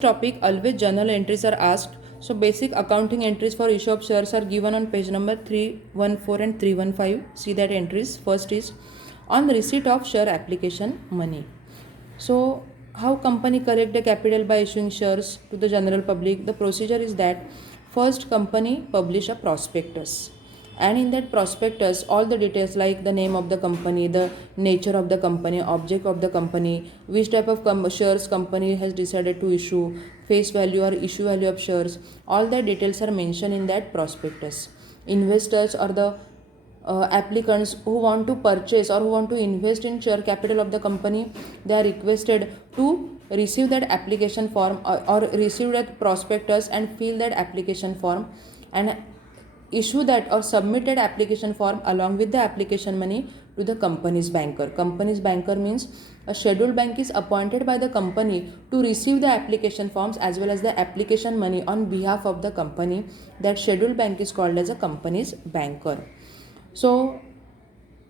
Topic, always journal entries are asked. So basic accounting entries for issue of shares are given on page number 314 and 315. See that entries. First is on receipt of share application money. So how company collect the capital by issuing shares to the general public? The procedure is that first company publish a prospectus, and in that prospectus all the details like the name of the company, the nature of the company, object of the company, which type of shares company has decided to issue, face value or issue value of shares, all the details are mentioned in that prospectus. Investors or the applicants who want to purchase or who want to invest in share capital of the company, they are requested to receive that application form or receive that prospectus and fill that application form and issue that or submit that application form along with the application money to the company's banker. Company's banker means a scheduled bank is appointed by the company to receive the application forms as well as the application money on behalf of the company. That scheduled bank is called as a company's banker. So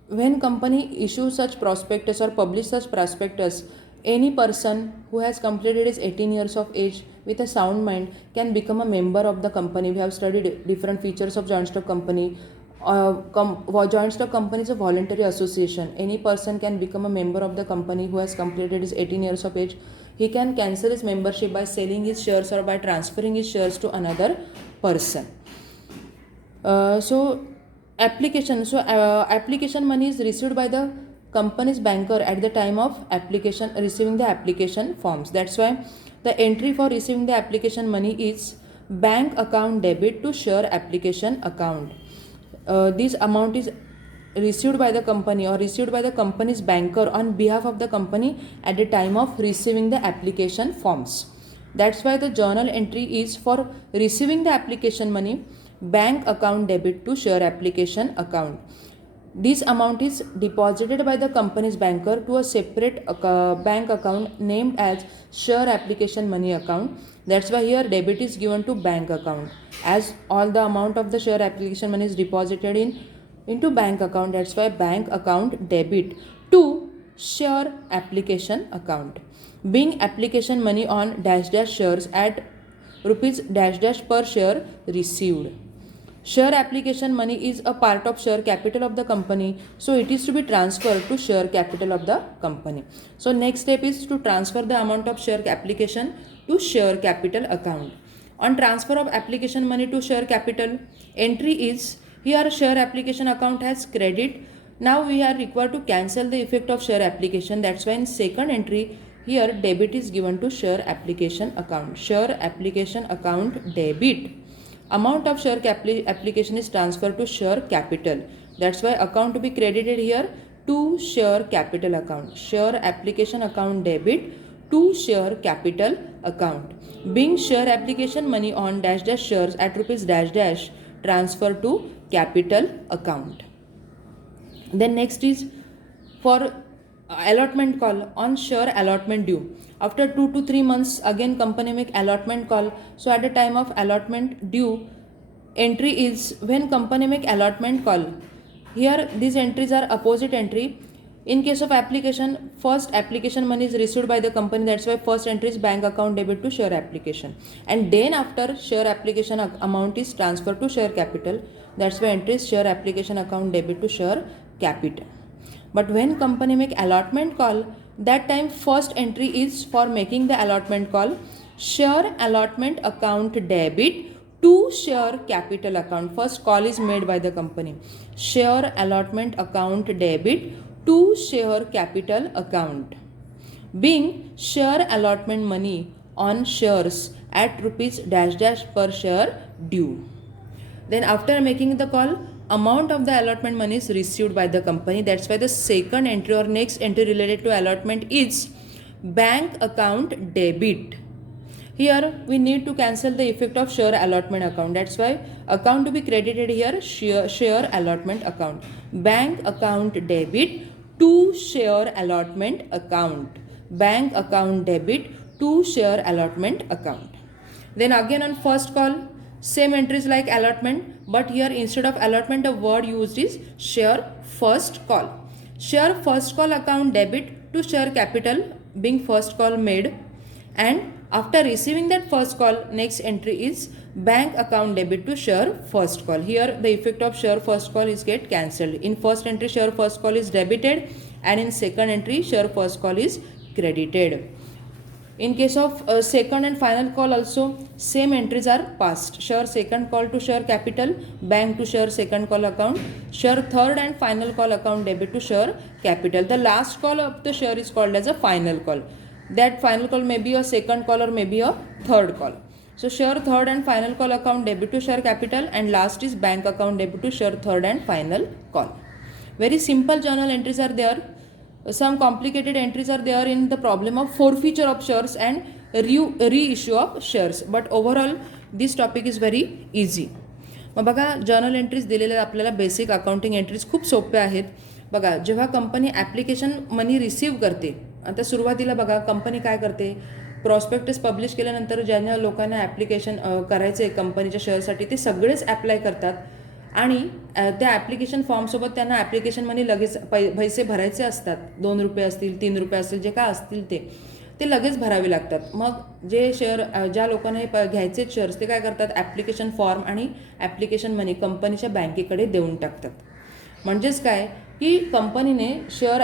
when company issues such prospectus or publish such prospectus, any person who has completed his 18 years of age with a sound mind can become a member of the company. We have studied different features of joint stock company. Joint stock company is a voluntary association. Any person can become a member of the company who has completed his 18 years of age. He can cancel his membership by selling his shares or by transferring his shares to another person. Application money is received by the company's banker at the time of application, receiving the application forms. That's why the entry for receiving the application money is bank account debit to share application account. This amount is received by the company or received by the company's banker on behalf of the company at the time of receiving the application forms. That's why the journal entry is for receiving the application money, bank account debit to share application account. This amount is deposited by the company's banker to a separate bank account named as share application money account. That's why here debit is given to bank account, as all the amount of the share application money is deposited into bank account. That's why bank account debit to share application account. Being application money on dash dash shares at rupees dash dash per share received. Share application money is a part of share capital of the company, so it is to be transferred to share capital of the company. So next step is to transfer the amount of share application to share capital account. On transfer of application money to share capital, entry is here share application account has credit. Now we are required to cancel the effect of share application. That's why in second entry here debit is given to share application account. Share application account debit. Amount of share application is transferred to share capital. That's why account to be credited here to share capital account. Share application account debit to share capital account. Being share application money on dash dash shares at rupees dash dash transfer to capital account. Then next is for allotment call on share allotment due. After 2 to 3 months again company make allotment call. So at the time of allotment due, entry is when company make allotment call. Here these entries are opposite entry. In case of application, first application money is received by the company. That's why first entry is bank account debit to share application, and then after share application amount is transferred to share capital. That's why entry is share application account debit to share capital. But when company make allotment call, that time first entry is for making the allotment call, share allotment account debit to share capital account. First call is made by the company. Share allotment account debit to share capital account. Being share allotment money on shares at rupees dash dash per share due. Then after making the call, amount of the allotment money is received by the company. That's why the second entry or next entry related to allotment is bank account debit. Here we need to cancel the effect of share allotment account. That's why account to be credited here share allotment account. Bank account debit to share allotment account. Bank account debit to share allotment account. Then again on first call, same entries like allotment, but here instead of allotment the word used is share first call. Share first call account debit to share capital being first call made, and After receiving that first call, next entry is bank account debit to share first call. Here the effect of share first call is get cancelled. In first entry share first call is debited, and in second entry share first call is credited. In case of second and final call also, same entries are passed. Share second call to share capital, bank to share second call account, share third and final call account debit to share capital. The last call of the share is called as a final call. That final call may be a second call or may be a third call. So share third and final call account debit to share capital, and last is bank account debit to share third and final call. Very simple journal entries are there. Some complicated entries are there in the problem of forfeiture of shares and reissue of shares, but overall this topic is very easy. मग बघा journal entries दिलेल्या आपल्याला basic accounting entries खूप सोप्या आहेत. बघा जेव्हा company application money receive करते, आता सुरुवातीला बघा कंपनी काय करते, प्रॉस्पेक्टस पब्लिश केल्यानंतर ज्यांना लोकांना ॲप्लिकेशन करायचं आहे कंपनीच्या शेअरसाठी ते सगळेच ॲप्लाय करतात, आणि त्या ॲप्लिकेशन फॉर्मसोबत त्यांना ॲप्लिकेशन मनी लगेच पैसे भरायचे असतात. 2 रुपये असतील, 3 रुपये असतील, जे काय असतील ते लगेच भरावे लागतात. मग जे शेअर ज्या लोकांना हे घ्यायचे शेअर्स ते काय करतात, ॲप्लिकेशन फॉर्म आणि ॲप्लिकेशन मनी कंपनीच्या बँकेकडे देऊन टाकतात. म्हणजेच काय की कंपनीने शेअर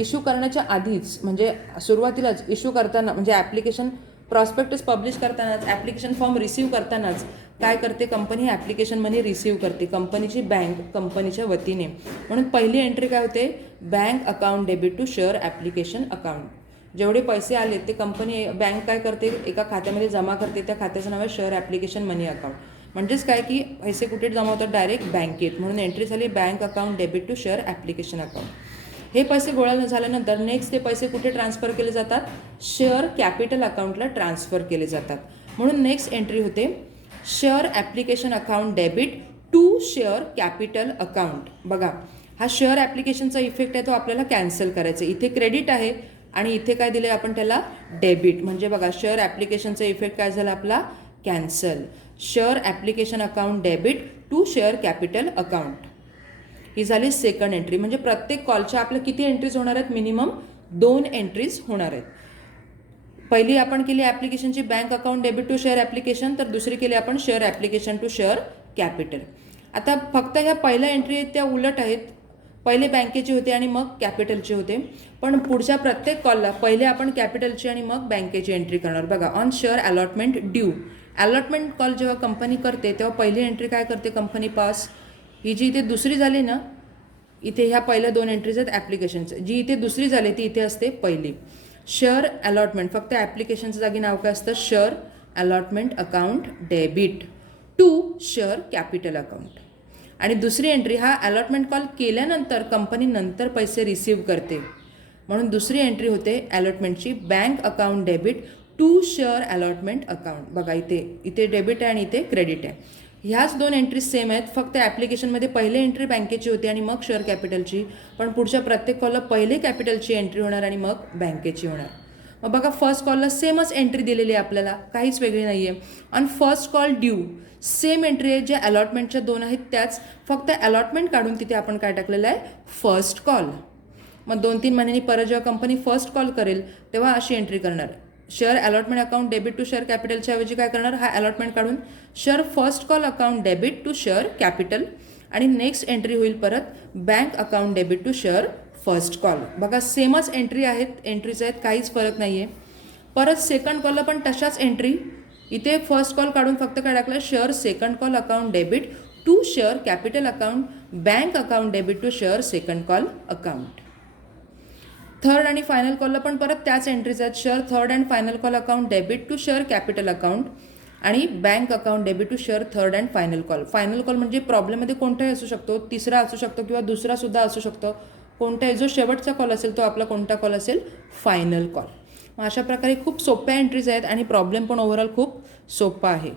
इश्यू करण्याच्या आधीच, म्हणजे सुरुवातीलाच इश्यू करताना, म्हणजे ॲप्लिकेशन प्रॉस्पेक्टस पब्लिश करतानाच, ॲप्लिकेशन फॉर्म रिसीव्ह करतानाच काय करते कंपनी, ॲप्लिकेशन मनी रिसीव्ह करते कंपनीची बँक कंपनीच्या वतीने. म्हणून पहिली एंट्री काय होते, bank account debit to share application account. जेवढे पैसे आले ते कंपनी बँक काय करते, एका खात्यामध्ये जमा करते. त्या खात्याचं नाव आहे शेअर ॲप्लिकेशन मनी अकाउंट. म्हणजेच काय की पैसे कुठे जमा होतात, डायरेक्ट बँकेत. म्हणून एंट्री झाली bank account debit to share application account. हे पैसे गोळा झाल्यानंतर नेक्स्ट ते पैसे कुठे ट्रान्सफर केले जातात, शेअर कॅपिटल अकाउंटला ट्रान्सफर केले जातात. म्हणून नेक्स्ट एंट्री होते share application account debit to share capital account. बघा हा शेअर ॲप्लिकेशनचा इफेक्ट आहे तो आपल्याला कॅन्सल करायचा. इथे क्रेडिट आहे आणि इथे काय दिले आपण त्याला डेबिट. म्हणजे बघा शेअर ॲप्लिकेशनचा इफेक्ट काय झाला आपला, cancel. Share application account debit to share capital account ही झाली सेकंड एंट्री. म्हणजे प्रत्येक कॉलच्या आपल्या किती एंट्रीज होणार आहेत, मिनिमम 2 एंट्रीज होणार आहेत. पहिली आपण केली ॲप्लिकेशनची bank account debit to share application, तर दुसरी केली आपण share application to share capital. आता फक्त ह्या पहिल्या एंट्री आहेत त्या उलट आहेत. पहिले बँकेचे होते आणि मग कॅपिटलचे होते, पण पुढच्या प्रत्येक कॉलला पहिले आपण कॅपिटलची आणि मग बँकेची एंट्री करणार. बघा on share allotment due, allotment call जेव्हा कंपनी करते तेव्हा पहिली एंट्री काय करते कंपनी पास. ही जी इथे दुसरी झाली ना, इथे ह्या पहिल्या 2 एंट्रीज आहेत ॲप्लिकेशनचं, जी इथे दुसरी झाली ती इथे असते पहिली. शेअर अलॉटमेंट, फक्त ॲप्लिकेशनचं जागी नाव काय असतं, share allotment account debit to share capital account. आणि दुसरी एंट्री हा अलॉटमेंट कॉल केल्यानंतर कंपनी नंतर पैसे रिसीव्ह करते, म्हणून दुसरी एंट्री होते अलॉटमेंटची bank account debit to share allotment account. बघा इथे डेबिट आहे आणि इथे क्रेडिट आहे. ह्याच 2 एंट्रीज सेम आहेत, फक्त ॲप्लिकेशनमध्ये पहिले एंट्री बँकेची होती आणि मग शेअर कॅपिटलची, पण पुढच्या प्रत्येक कॉलला पहिले कॅपिटलची एंट्री होणार आणि मग बँकेची होणार. मग बघा फर्स्ट कॉलला सेमच एंट्री दिलेली आहे आपल्याला, काहीच वेगळी नाही आहे. On first call due same entry आहे, ज्या अलॉटमेंटच्या 2 आहेत त्याच, फक्त अलॉटमेंट काढून तिथे आपण काय टाकलेलं आहे, फर्स्ट कॉल. मग 2-3 महिन्यांनी परत जेव्हा कंपनी फर्स्ट कॉल करेल तेव्हा अशी एंट्री करणार, share allotment account debit to share कॅपिटलच्या ऐवजी काय करणार, हा अलॉटमेंट काढून share first call account debit to share capital, आणि नेक्स्ट एंट्री होईल परत bank account debit to share first call. बघा सेमच एंट्री आहेत, एंट्रीज आहेत, काहीच फरक नाही आहे. परत सेकंड कॉलला पण तशाच एंट्री, इथे फर्स्ट कॉल काढून फक्त काय टाकलं, share second call account debit to share capital account bank account debit to share second call account. Third आणि फायनल कॉलला पण परत त्याच एंट्रीज आहेत, share third and final call account debit to share capital account आणि bank account debit to share third and final call. Final call म्हणजे प्रॉब्लेममध्ये कोणताही असू शकतो, तिसरा असू शकतो किंवा दुसरासुद्धा असू शकतो, कोणताही जो शेवटचा कॉल असेल तो आपला कोणता कॉल असेल, फायनल कॉल. मग अशा प्रकारे खूप सोप्या एंट्रीज आहेत आणि प्रॉब्लेम पण ओव्हरऑल खूप सोपा आहे.